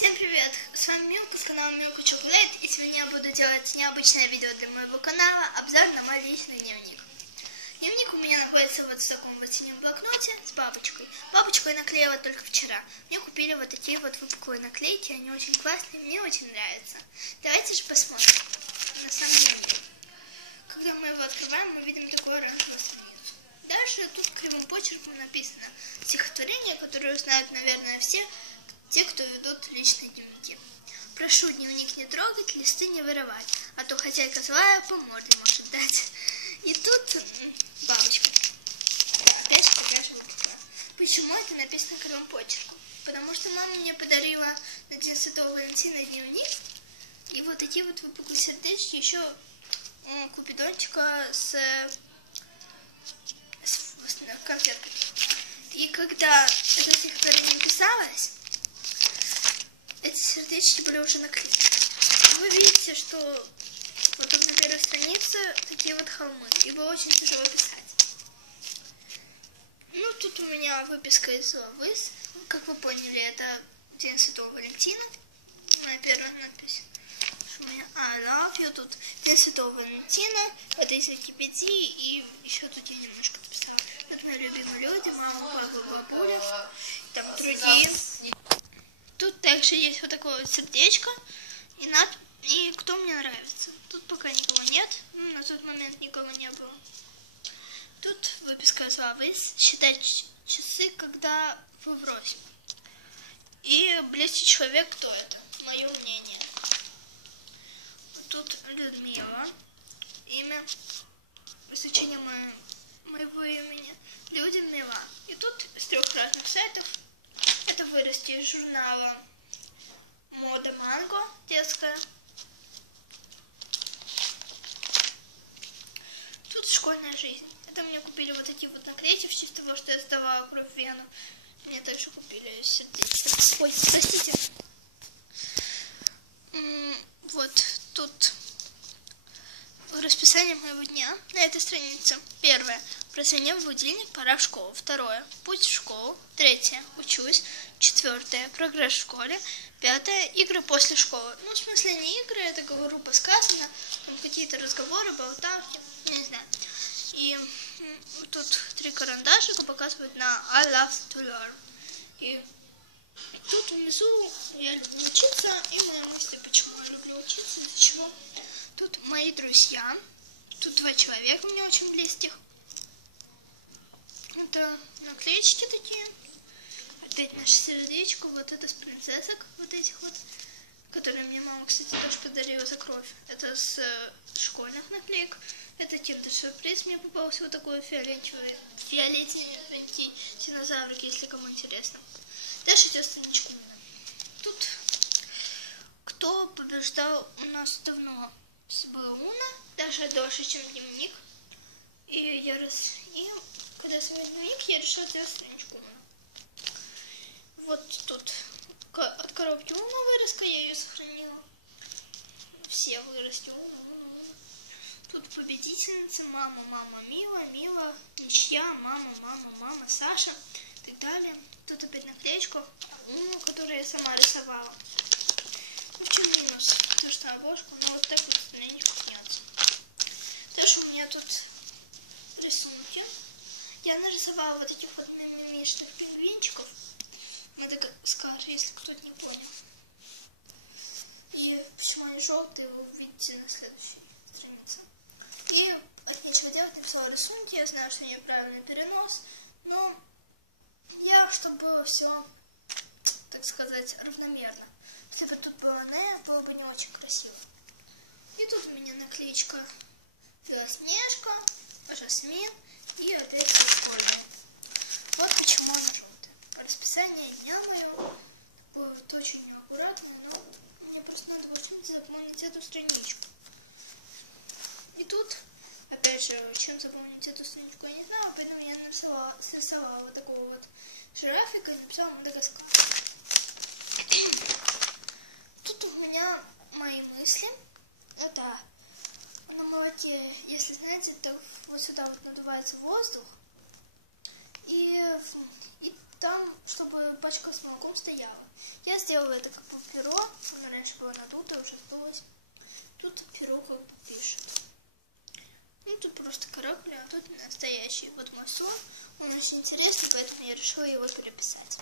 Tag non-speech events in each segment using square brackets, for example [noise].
Всем привет! С вами Милка с канала Милка Чоколейт и сегодня я буду делать необычное видео для моего канала, обзор на мой личный дневник. Дневник у меня находится вот в таком вот синем блокноте с бабочкой. Бабочку я наклеила только вчера. Мне купили вот такие вот выпуклые наклейки, они очень классные, мне очень нравятся. Давайте же посмотрим на сам дневник. Когда мы его открываем, мы видим такую оранжевую страницу. Дальше тут кривым почерком написано стихотворение, которое знают, наверное, все, те, кто ведут личные дневники. Прошу дневник не трогать, листы не вырывать, а то хозяйка злая по морде может дать. И тут бабочка. Опять выпуска. Почему это написано кривым почерком? Потому что мама мне подарила на День Святого Валентина дневник, и вот такие вот выпуклые сердечки, еще купидончика с, с, с конфеткой. И когда это стихотворение писалось, эти сердечки были уже наклеены. Вы видите, что вот тут на первой странице такие вот холмы. И было очень тяжело писать. Ну, тут у меня выписка из Лавыс. Как вы поняли, это День Святого Валентина. Моя первая надпись. У меня I love you. Тут День Святого Валентина. Это из Википедии. И еще тут я немножко написала. Вот мои любимые люди. Мама, папа, бабуля. Там другие. Тут также есть вот такое вот сердечко. И, над... и кто мне нравится. Тут пока никого нет. Ну, на тот момент никого не было. Тут выписка из Лавыс. Считать часы, когда вы врозь. И близкий человек, кто это? Мое мнение. Тут Людмила. Имя. Изучение мо... моего имени. Людмила. И тут с трех разных сайтов вырасти из журнала Мода Манго детская. Тут школьная жизнь. Это мне купили вот такие вот наклейки в честь того, что я сдавала кровь в вену. Мне также купили сердечко. Ой, простите. Вот тут расписание моего дня на этой странице. Первое. Прозвенел будильник, пора в школу. Второе. Путь в школу. Третье. Учусь. Четвертое. Прогресс в школе. Пятое. Игры после школы. Ну, в смысле, не игры, это говорю посказано. Там какие-то разговоры, болтавки. Не знаю. И тут три карандашика показывают на I love to learn. И тут внизу я люблю учиться и мои мысли, почему я люблю учиться, для чего. Тут мои друзья. Тут два человека мне очень близких. Это наклеечки такие. Опять наше сердечко. Вот это с принцессок. Вот этих вот. Которые мне мама, кстати, тоже подарила за кровь. Это с э, школьных наклеек. Это Kinder сюрприз. Мне попался вот такой фиолетовый, фиолетовый динозаврик, если кому интересно. Дальше идет страничка Тут кто побеждал у нас давно с Бауна, даже дольше, чем дневник. И я раз... И когда я свой дневник, я решила сделать страничку Вот тут от коробки Уна вырезка, я ее сохранила. Все вырасти Уна. Тут победительница, мама, мама, Мила, Мила, ничья, мама, мама, мама, Саша и так далее. Тут опять наклеечку которую я сама рисовала. В чем минус? То, что обложку, ну вот так вот на них нет. Дальше у меня тут рисунки. Я нарисовала вот этих вот мимимишных пингвинчиков. Мадагаскар, если кто-то не понял. И почему они желтые, вы увидите на следующей странице. И от нечего делать написала рисунки. Я знаю, что неправильный перенос, но я, чтобы было все, так сказать, равномерно. Если бы тут было не, было бы не очень красиво. И тут у меня наклеечка Белоснежка, Жасмин и опять прикольная. Вот почему она желтая. Расписание дня мое будет очень неаккуратно, но мне просто надо очень запомнить эту страничку. И тут, опять же, чем запомнить эту страничку, я не знаю, поэтому я написала, срисовала вот такого вот жирафика и написала Мадагаскар. [coughs] Тут у меня мои мысли. Это на молоке, если знаете, то вот сюда вот надувается воздух. И, и там, чтобы бачка с молоком стояла. сделала это как бы перо. Оно раньше было надуто, уже сдулось. Тут перо как бы пишет. Ну, тут просто каракули, а тут настоящий. Вот мой сон. Он очень интересный, поэтому я решила его переписать.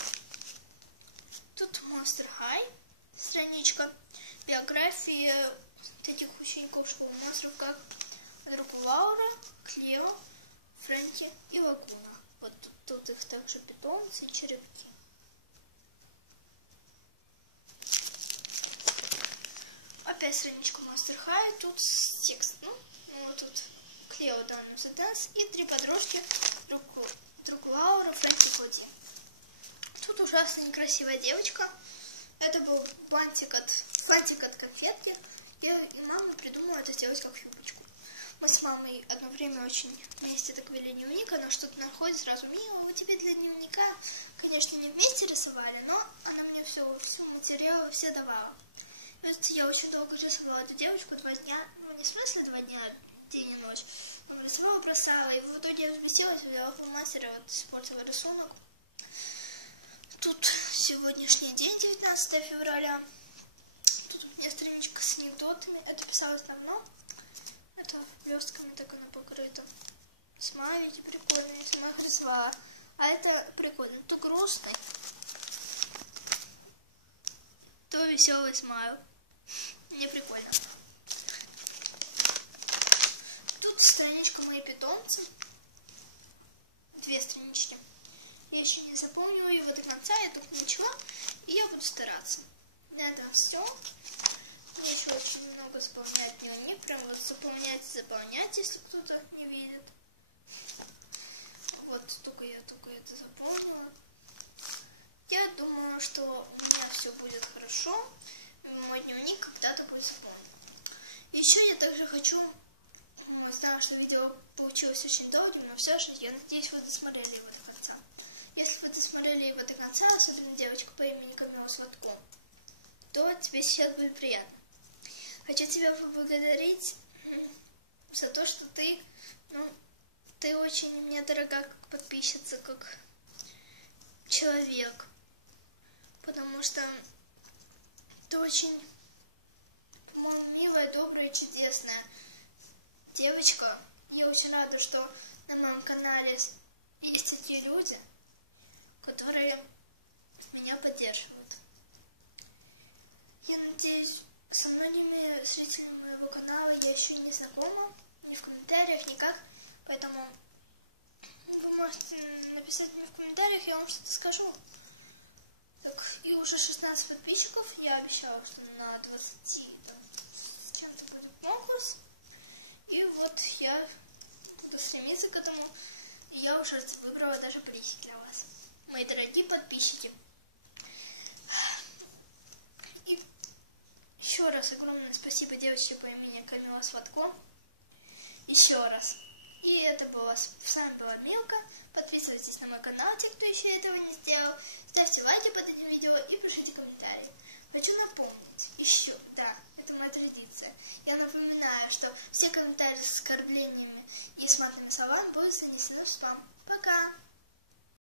Тут Monster High страничка. Биографии таких учеников школы монстров, как друг Лаура, Клео, Фрэнки и Лагуна. Вот тут, также питомцы и черепки. Опять страничка Monster High, тут текст, ну, ну тут Клео Дан Дэнс и три подружки, друг, друг Лаура, Фрэнки Клоди. Тут ужасно некрасивая девочка. Это был бантик от, фантик от конфетки. Я и мама придумала это сделать как юбочку. Мы с мамой одно время очень вместе так вели дневник, она что-то находит сразу, Мила, мы тебе для дневника, конечно, не вместе рисовали, но она мне все, все материалы все давала. И вот я очень долго рисовала эту девочку, два дня, ну не в смысле два дня, день и ночь, но рисовала, бросала, и в итоге я взбесилась, взяла фломастера, вот испортила рисунок. Тут сегодняшний день, 19 февраля. Тут у меня страничка с анекдотами. Это писалось давно. Это блестками так она покрыта. Смайлики прикольные, их рисовала. А это прикольно. То грустный, то веселый смайл. Мне прикольно. Тут страничка мои питомцы. Две странички. Я еще не запомнила его до конца, я только начала, и я буду стараться. На этом все. Мне еще очень много заполнять дневник, прям вот заполнять заполнять, если кто-то не видит. Вот, только я только это запомнила. Я думаю, что у меня все будет хорошо, мой дневник когда-то будет заполнен. Еще я также хочу, знаю, что видео получилось очень долгим, но все же я надеюсь, вы досмотрели его до конца. Если вы досмотрели его до конца, особенно девочку по имени Камила Сладко, то тебе сейчас будет приятно. Хочу тебя поблагодарить за то, что ты, ну, ты очень мне дорога как подписчица, как человек. Потому что ты очень, милая, добрая, чудесная девочка. Я очень рада, что на моем канале есть такие люди, которые меня поддерживают. Я надеюсь, со многими зрителями моего канала я еще не знакома, ни в комментариях, никак, поэтому вы можете написать мне в комментариях, я вам что-то скажу. Так, и уже 16 подписчиков, я обещала, что на 20 там, с чем-то будет конкурс. И вот я буду стремиться к этому, и я уже выбрала даже приз для вас мои дорогие подписчики. Еще раз огромное спасибо девочке по имени Камила Сватко. Еще раз. И это было, с вами была Милка. Подписывайтесь на мой канал, те, кто еще этого не сделал. Ставьте лайки под этим видео и пишите комментарии. Хочу напомнить еще, да, это моя традиция. Я напоминаю, что все комментарии с оскорблениями и с матными словами будут занесены в спам. Пока!